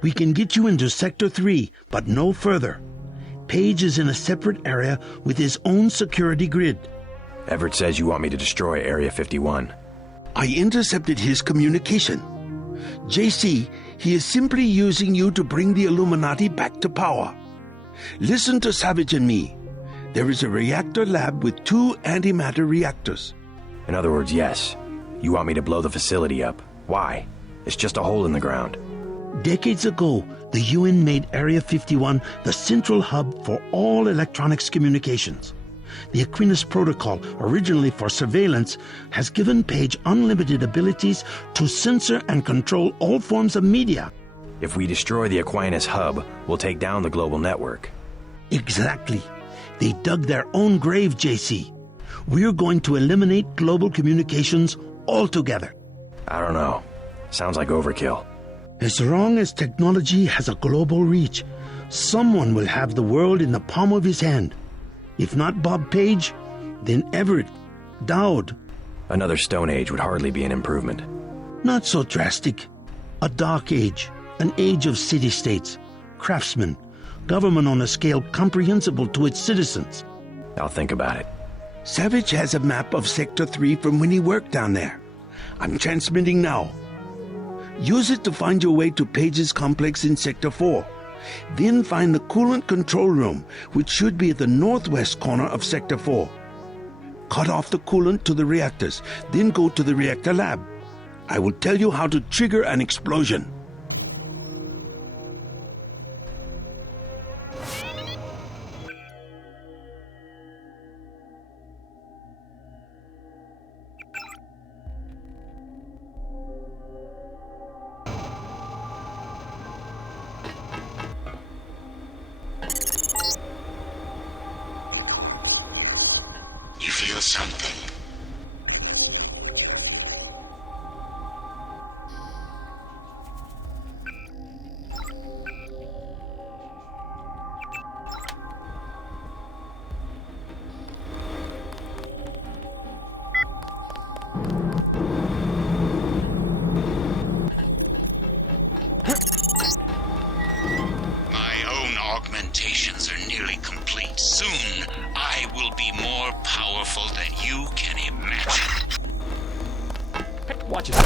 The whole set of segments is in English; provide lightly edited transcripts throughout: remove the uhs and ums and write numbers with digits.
We can get you into Sector 3, but no further. Page is in a separate area with his own security grid. Everett says you want me to destroy Area 51. I intercepted his communication. JC, he is simply using you to bring the Illuminati back to power. Listen to Savage and me. There is a reactor lab with 2 antimatter reactors. In other words, yes. You want me to blow the facility up. Why? It's just a hole in the ground. Decades ago, the UN made Area 51 the central hub for all electronics communications. The Aquinas Protocol, originally for surveillance, has given Page unlimited abilities to censor and control all forms of media. If we destroy the Aquinas hub, we'll take down the global network. Exactly. They dug their own grave, JC. We're going to eliminate global communications altogether. I don't know. Sounds like overkill. As long as technology has a global reach, someone will have the world in the palm of his hand. If not Bob Page, then Everett, Dowd. Another Stone Age would hardly be an improvement. Not so drastic. A dark age, an age of city-states, craftsmen, government on a scale comprehensible to its citizens. I'll think about it. Savage has a map of Sector 3 from when he worked down there. I'm transmitting now. Use it to find your way to Page's complex in Sector 4. Then find the coolant control room, which should be at the northwest corner of Sector 4. Cut off the coolant to the reactors, then go to the reactor lab. I will tell you how to trigger an explosion. You feel something? My own augmentations are nearly complete. Soon, I will be more powerful than you can imagine. Watch it.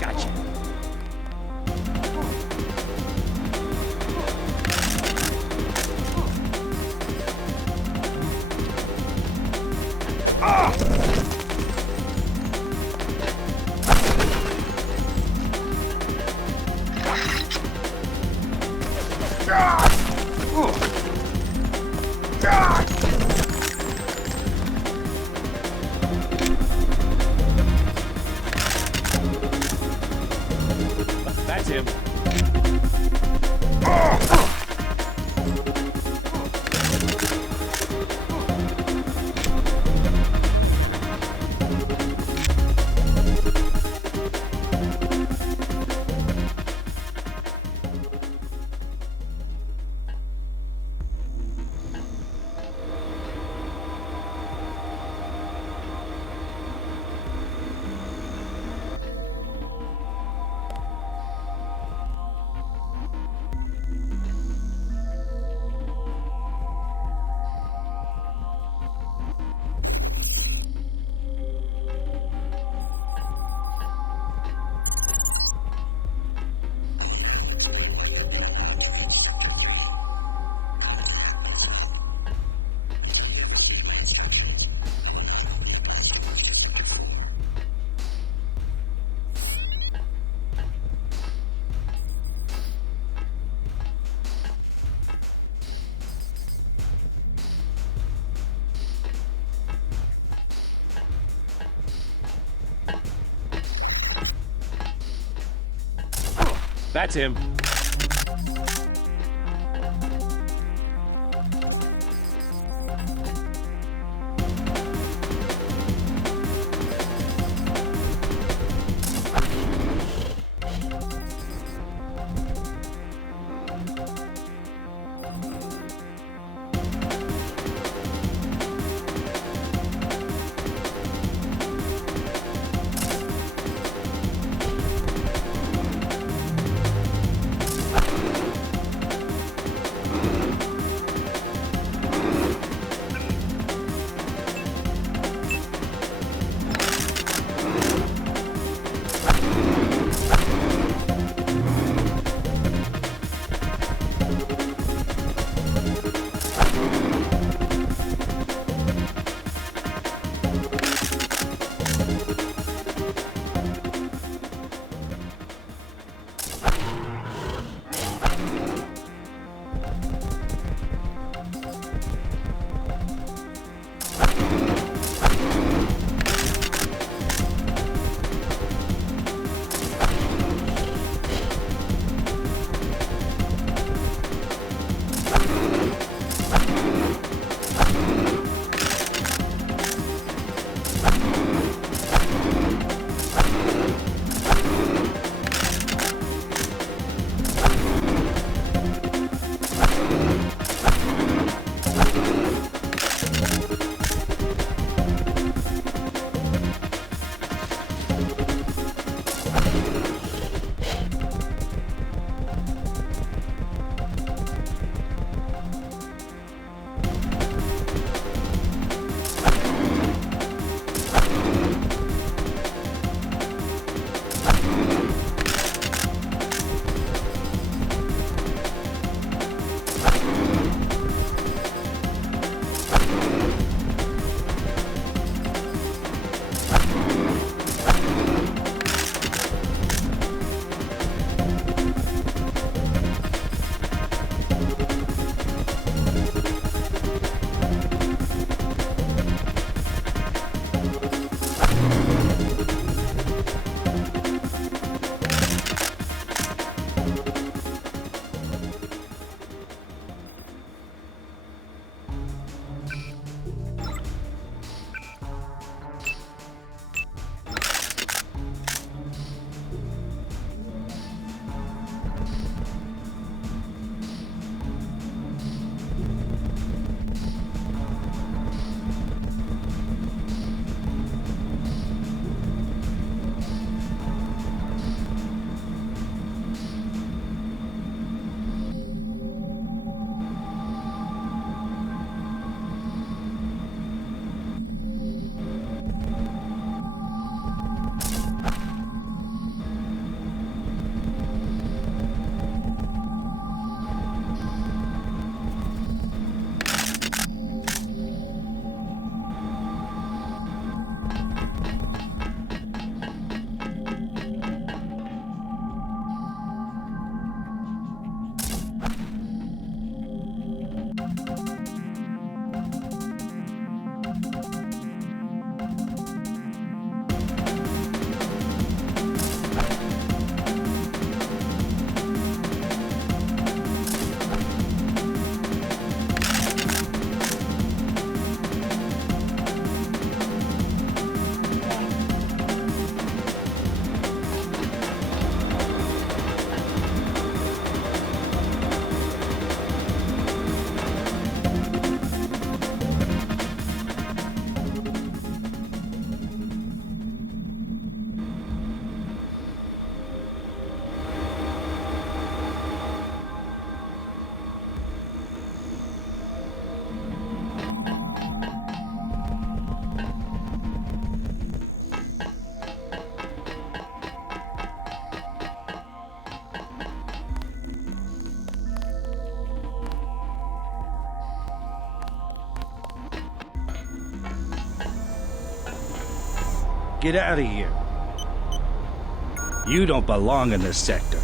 Gotcha. That's him. That's him. Get out of here. You don't belong in this sector.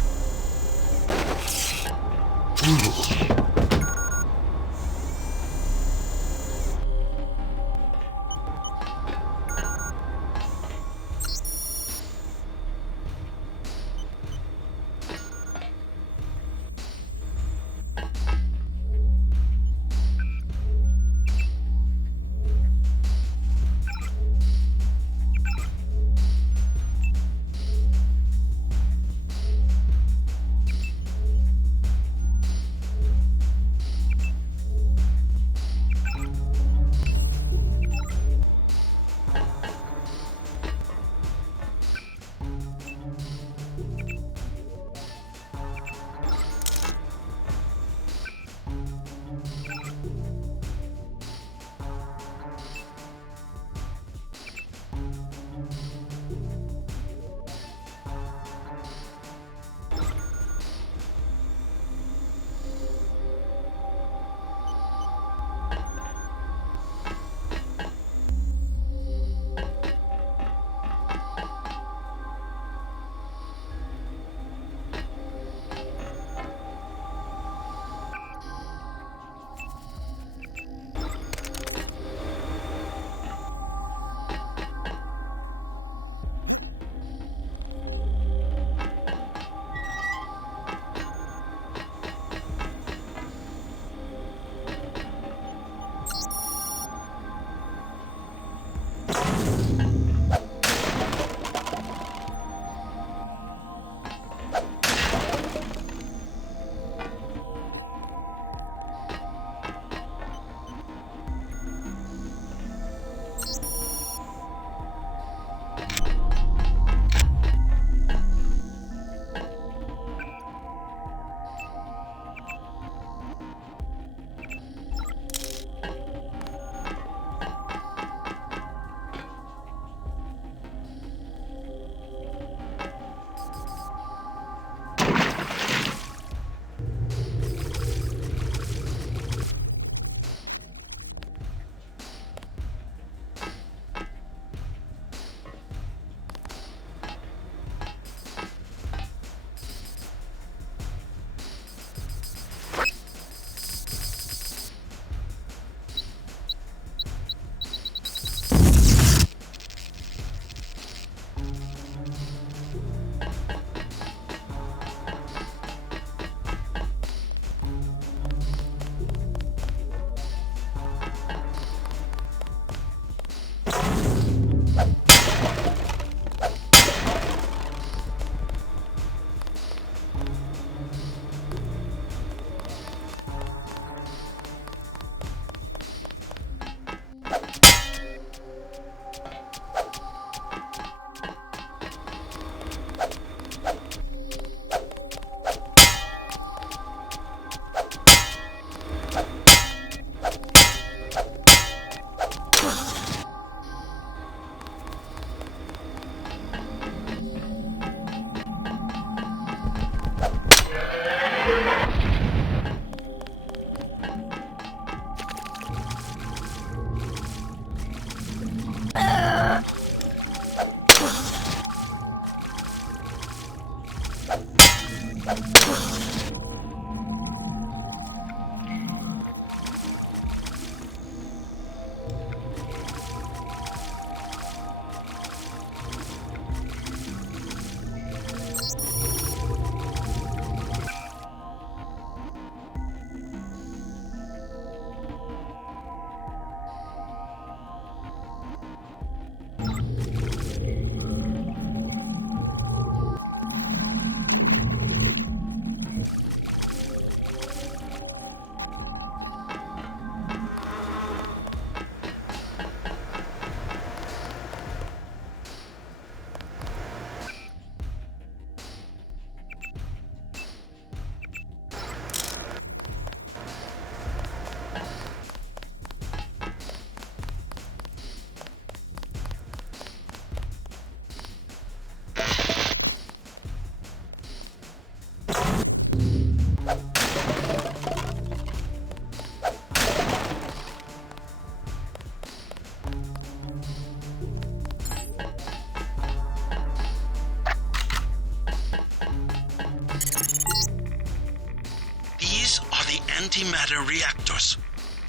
the antimatter reactors.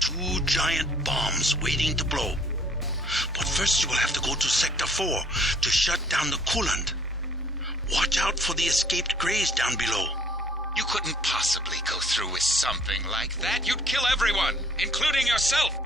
2 giant bombs waiting to blow. But first you will have to go to Sector 4 to shut down the coolant. Watch out for the escaped Greys down below. You couldn't possibly go through with something like that. You'd kill everyone, including yourself.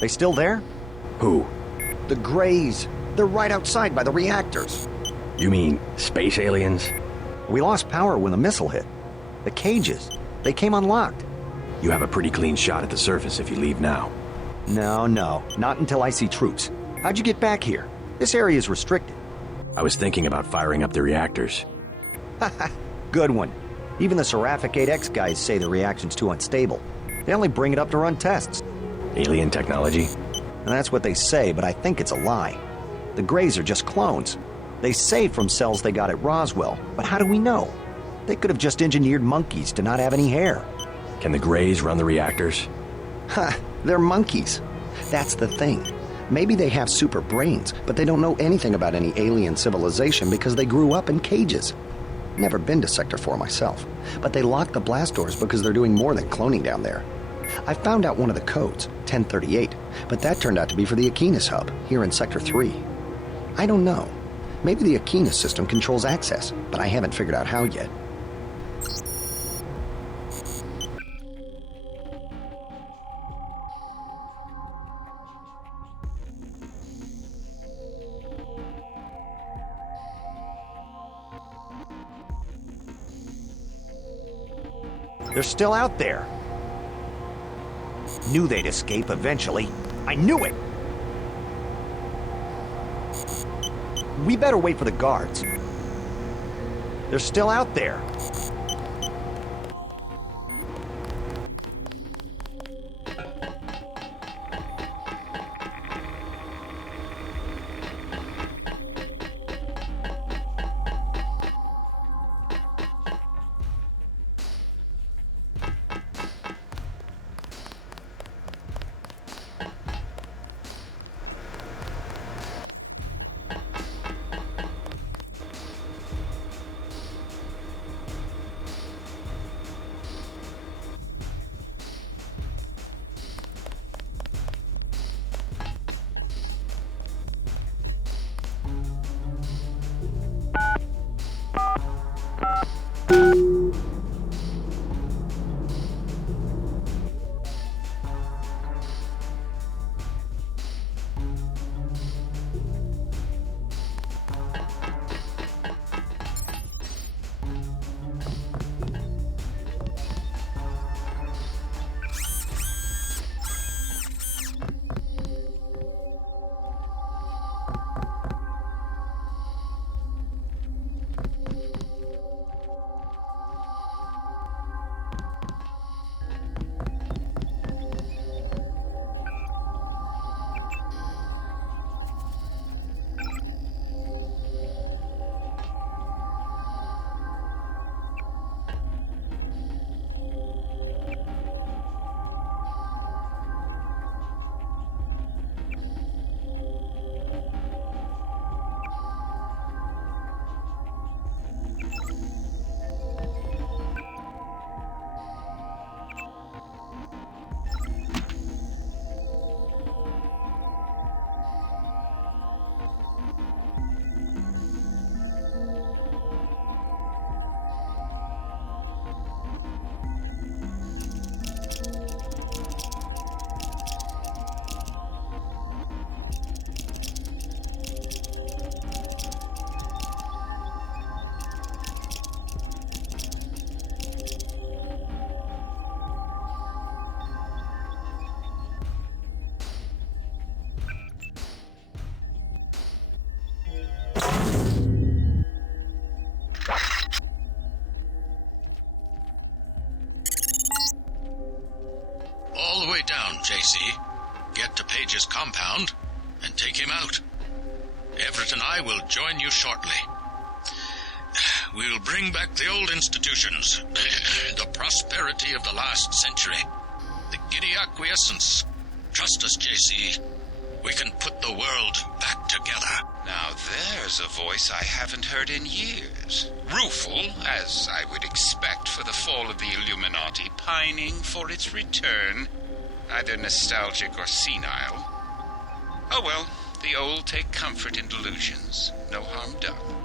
They still there? Who? The Greys. They're right outside by the reactors. You mean space aliens? We lost power when the missile hit. The cages, they came unlocked. You have a pretty clean shot at the surface if you leave now. No, not until I see troops. How'd you get back here? This area is restricted. I was thinking about firing up the reactors. Good one. Even the Seraphic 8X guys say the reaction's too unstable. They only bring it up to run tests. Alien technology? And that's what they say, but I think it's a lie. The Greys are just clones. They say from cells they got at Roswell, but how do we know? They could have just engineered monkeys to not have any hair. Can the Greys run the reactors? Ha! They're monkeys. That's the thing. Maybe they have super brains, but they don't know anything about any alien civilization because they grew up in cages. Never been to Sector 4 myself, but they locked the blast doors because they're doing more than cloning down there. I found out one of the codes, 1038, but that turned out to be for the Aquinas hub, here in Sector 3. I don't know. Maybe the Aquinas system controls access, but I haven't figured out how yet. They're still out there. Knew they'd escape eventually. I knew it! We better wait for the guards. They're still out there. down, JC. Get to Page's compound and take him out. Everett and I will join you shortly. We'll bring back the old institutions, the prosperity of the last century, the giddy acquiescence. Trust us, JC. We can put the world back together. Now there's a voice I haven't heard in years. Rueful, as I would expect for the fall of the Illuminati, pining for its return. Either nostalgic or senile. Oh well, the old take comfort in delusions. No harm done.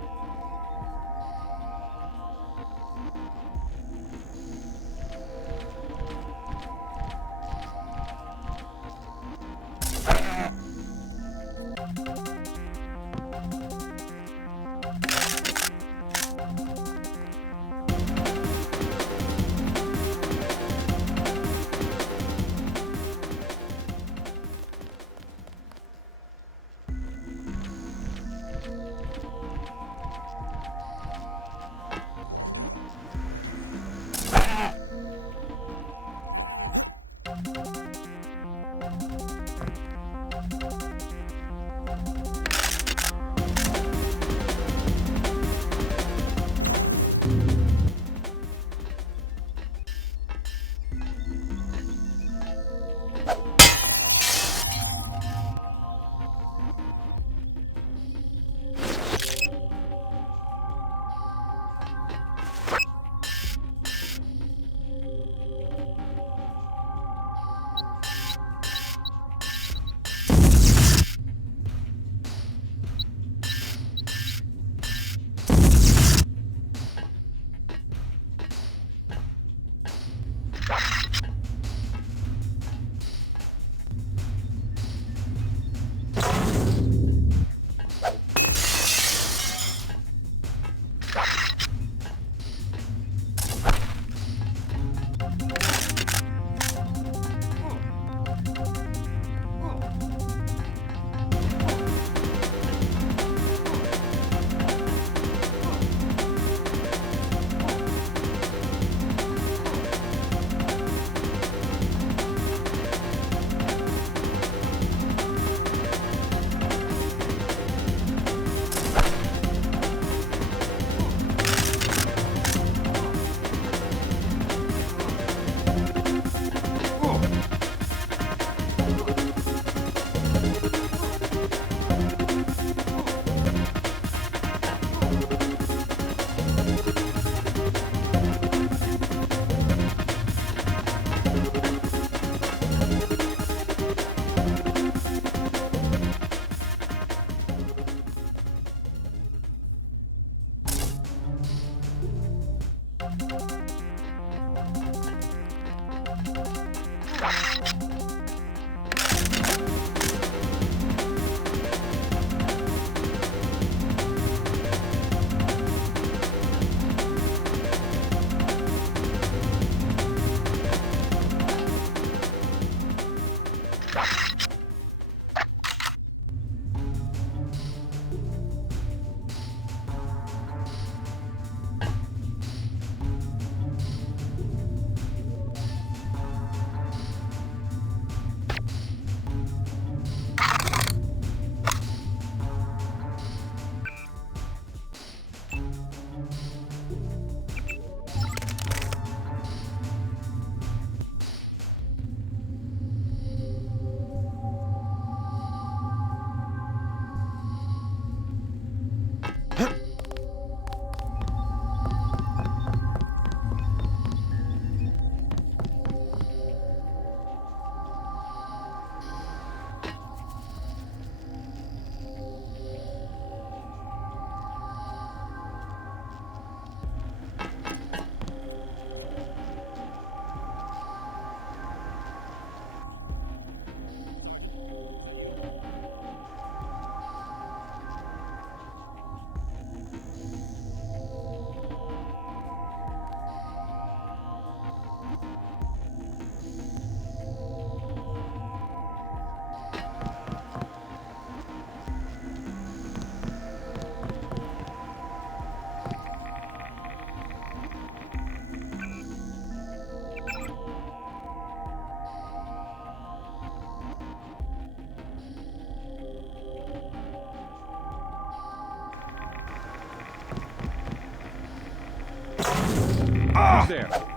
there.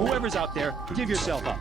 Whoever's out there, give yourself up.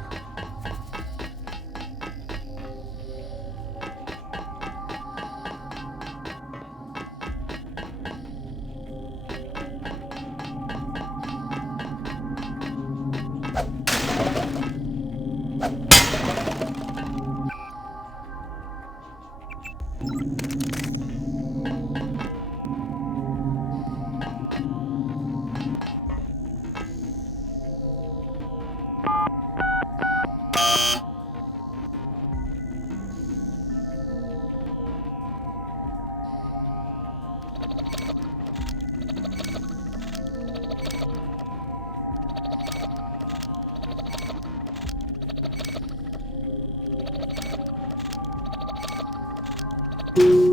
You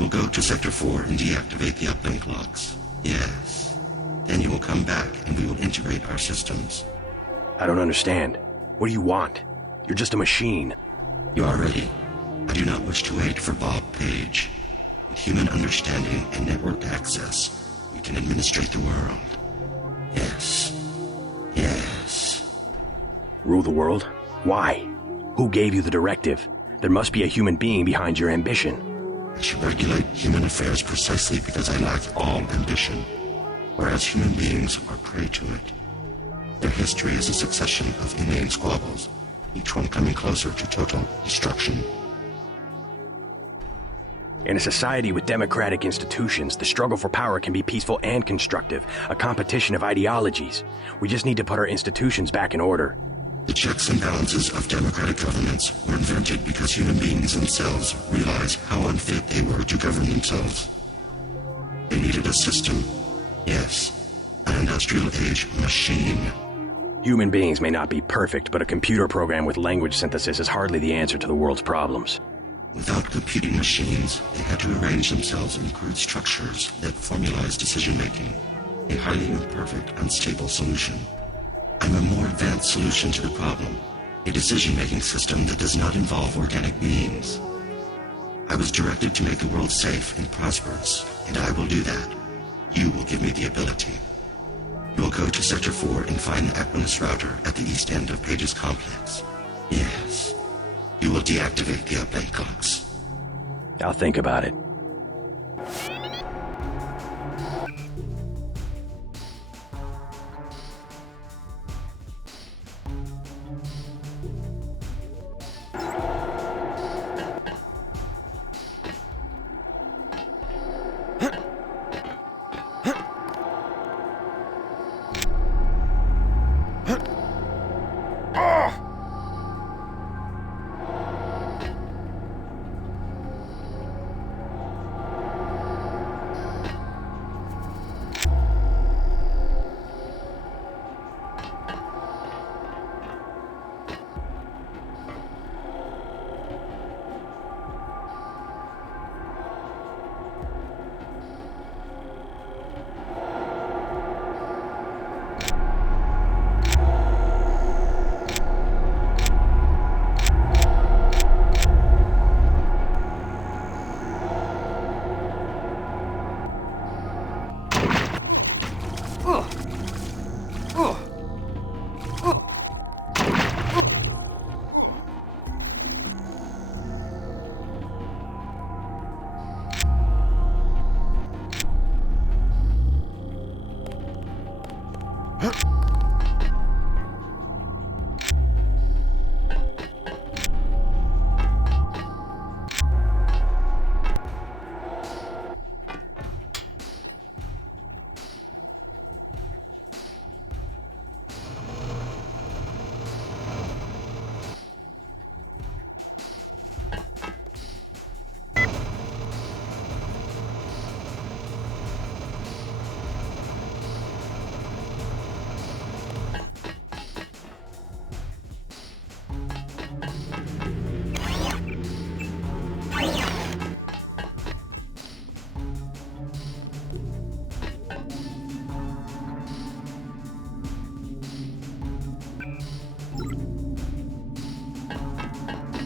You will go to Sector 4 and deactivate the uplink locks. Yes. Then you will come back and we will integrate our systems. I don't understand. What do you want? You're just a machine. You are ready. I do not wish to wait for Bob Page. With human understanding and network access, we can administrate the world. Yes. Yes. Rule the world? Why? Who gave you the directive? There must be a human being behind your ambition. I should regulate human affairs precisely because I lack all ambition, whereas human beings are prey to it. Their history is a succession of inane squabbles, each one coming closer to total destruction. In a society with democratic institutions, the struggle for power can be peaceful and constructive, a competition of ideologies. We just need to put our institutions back in order. The checks and balances of democratic governments were invented because human beings themselves realized how unfit they were to govern themselves. They needed a system. Yes, an industrial age machine. Human beings may not be perfect, but a computer program with language synthesis is hardly the answer to the world's problems. Without computing machines, they had to arrange themselves in crude structures that formalize decision-making, a highly imperfect, unstable solution. I'm a more advanced solution to the problem, a decision-making system that does not involve organic beings. I was directed to make the world safe and prosperous, and I will do that. You will give me the ability. You will go to Sector 4 and find the Equinus router at the east end of Page's complex. Yes. You will deactivate the uplink clocks. I'll think about it.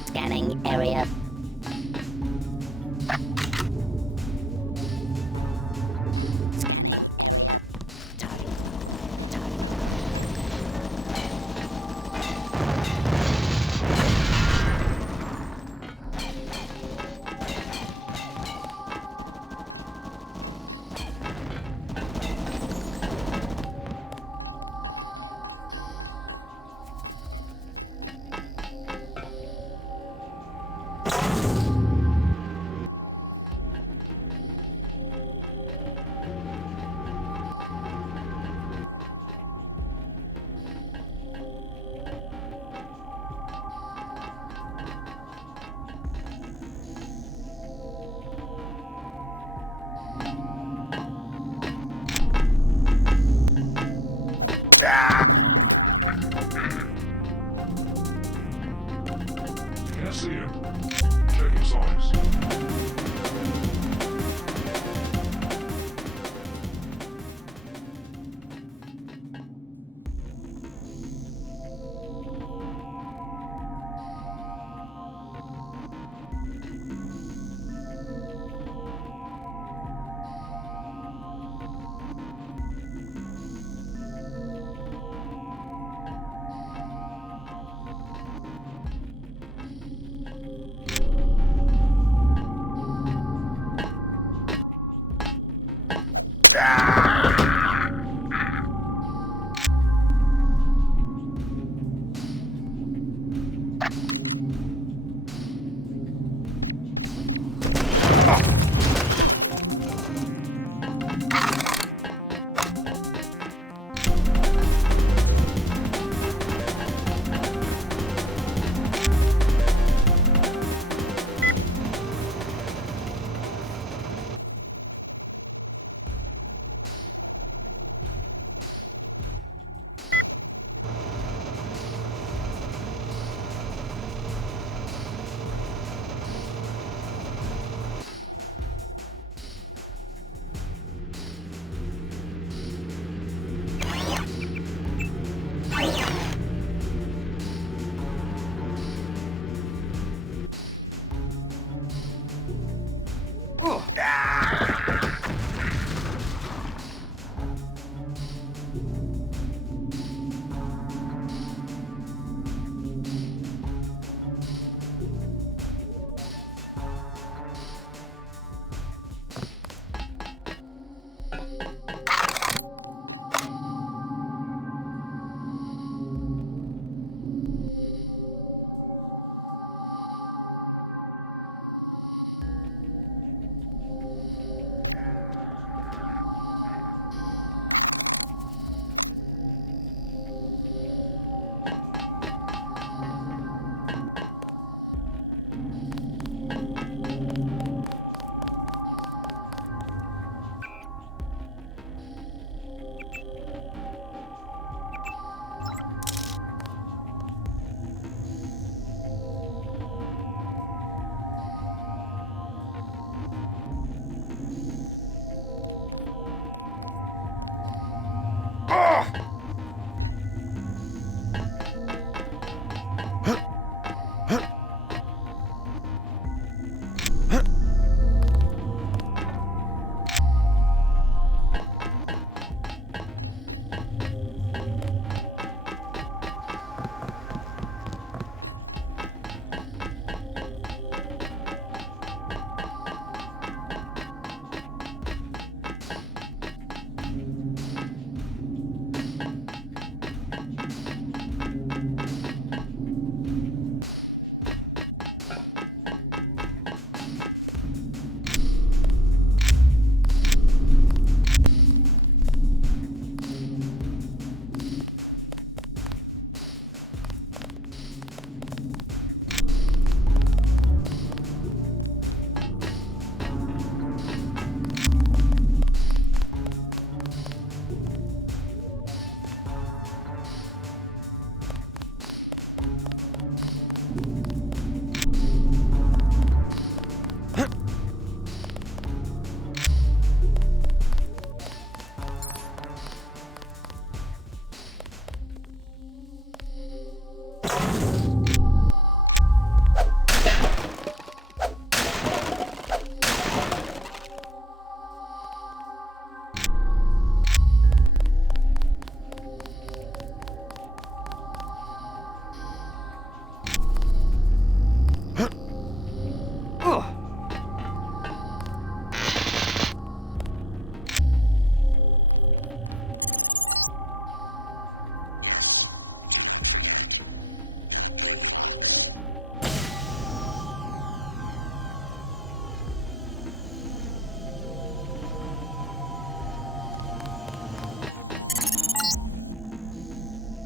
Scanning area. Can't see him. Checking signs.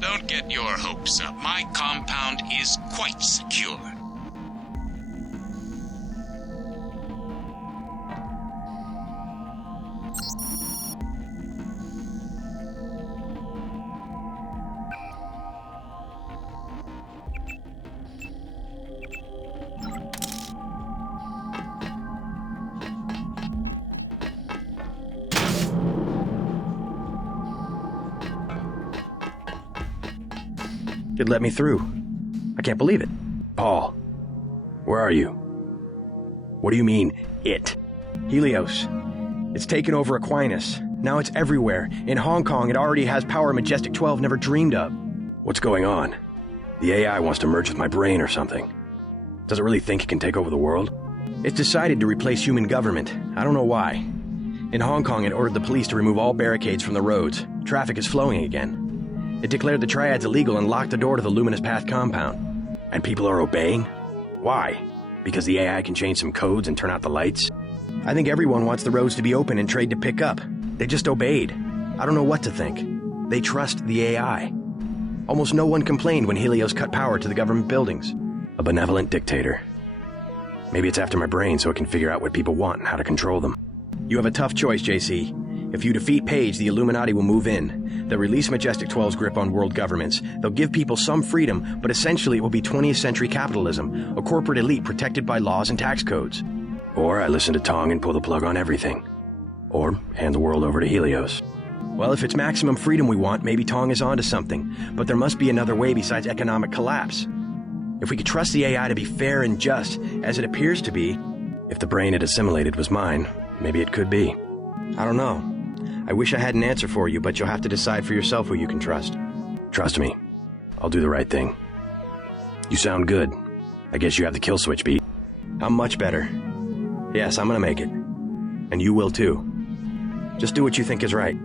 Don't get your hopes up. My compound is quite secure. It let me through. I can't believe it. Paul, where are you? What do you mean, it? Helios. It's taken over Aquinas. Now it's everywhere. In Hong Kong, it already has power Majestic 12 never dreamed of. What's going on? The AI wants to merge with my brain or something. Does it really think it can take over the world? It's decided to replace human government. I don't know why. In Hong Kong, it ordered the police to remove all barricades from the roads. Traffic is flowing again. It declared the triads illegal and locked the door to the Luminous Path compound. And people are obeying? Why? Because the AI can change some codes and turn out the lights? I think everyone wants the roads to be open and trade to pick up. They just obeyed. I don't know what to think. They trust the AI. Almost no one complained when Helios cut power to the government buildings. A benevolent dictator. Maybe it's after my brain so it can figure out what people want and how to control them. You have a tough choice, JC. If you defeat Page, the Illuminati will move in. They'll release Majestic 12's grip on world governments. They'll give people some freedom, but essentially it will be 20th century capitalism, a corporate elite protected by laws and tax codes. Or I listen to Tong and pull the plug on everything. Or hand the world over to Helios. Well, if it's maximum freedom we want, maybe Tong is onto something. But there must be another way besides economic collapse. If we could trust the AI to be fair and just, as it appears to be, if the brain it assimilated was mine, maybe it could be. I don't know. I wish I had an answer for you, but you'll have to decide for yourself who you can trust. Trust me. I'll do the right thing. You sound good. I guess you have the kill switch beat. I'm much better. Yes, I'm gonna make it. And you will too. Just do what you think is right.